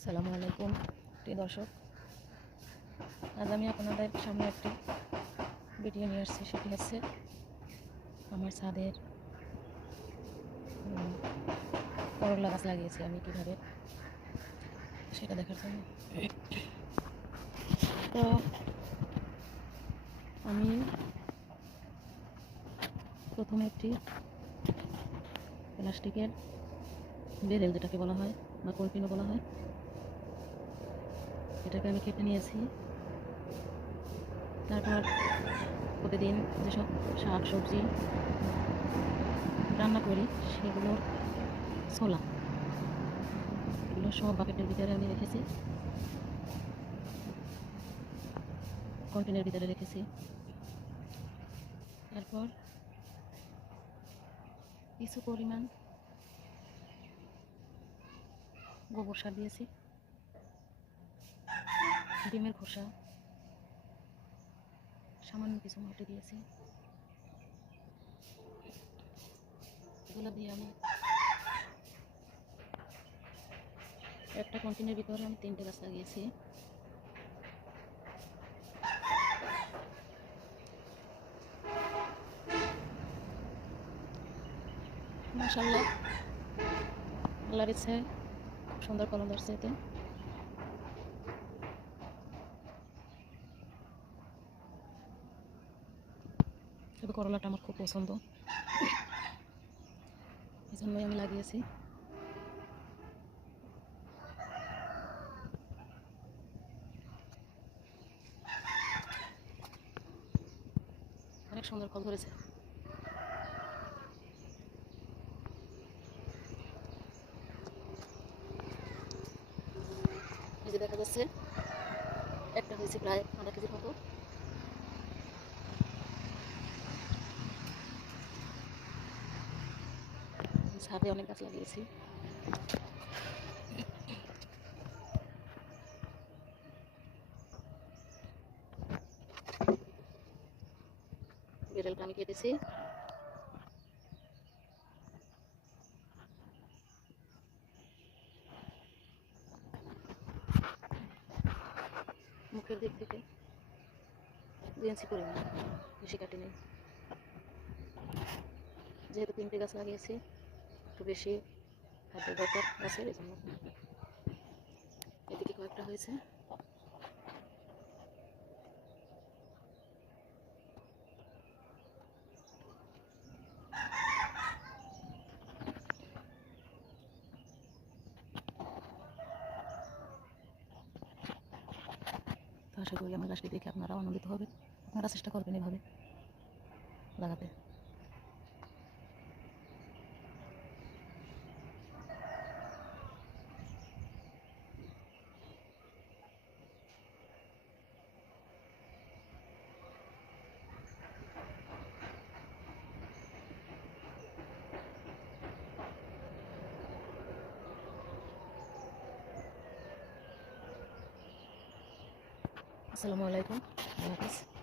আসসালামু আলাইকুম প্রিয় দর্শক, আজ আমি আপনাদের সামনে একটি ভিডিও নিয়ে আসছি। সেটি হচ্ছে আমার ছাদের করলা গাছ লাগিয়েছি আমি কীভাবে, সেটা দেখার জন্য। তো আমি প্রথমে একটি প্লাস্টিকের বেরেল, যেটাকে বলা হয় বা কলপিনো বলা হয়, এটাকে আমি কেটে নিয়েছি। তারপর প্রতিদিন যেসব শাক সবজি রান্না করি সেগুলোর ছোলা, এগুলো সব বাকেটের ভিতরে আমি রেখেছি, কন্টেনারের ভিতরে রেখেছি। তারপর কিছু পরিমাণ গোবর সার দিয়েছি, ডিমের খোসা, সামান্য কিছু মাটি দিয়েছি। এগুলো দিয়ে আমি একটা কন্টেনারের ভিতরে আমি 3টে গাছ লাগিয়েছি। মাশাআল্লাহ, আল্লাহর ইচ্ছায় খুব সুন্দর ফলন ধরছে এতে। তবে করলাটা আমার খুব পছন্দ, এই জন্যই আমি লাগিয়েছি। অনেক সুন্দর ফল ধরেছে। এই যে দেখা যাচ্ছে একটা হয়েছে প্রায় আধা কেজির মতো। ছাদে অনেক গাছ লাগিয়েছি। বেরেলটা আমি কেটেছি। মুখের দিক থেকে 2 ইঞ্চি করে নিই, বেশি কাটি নেই। যেহেতু 3টে গাছ লাগিয়েছি, একটু বেশি খাদ্য দরকার গাছের, এই জন্য এদিকে কয়েকটা হয়েছে। তো আশা করি আমার গাছটি দেখে আপনারাও আনন্দিত হবেন, আপনারা চেষ্টা করবেন এভাবে লাগাতে। আসসালামু আলাইকুম, আল্লাহ হাফেজ।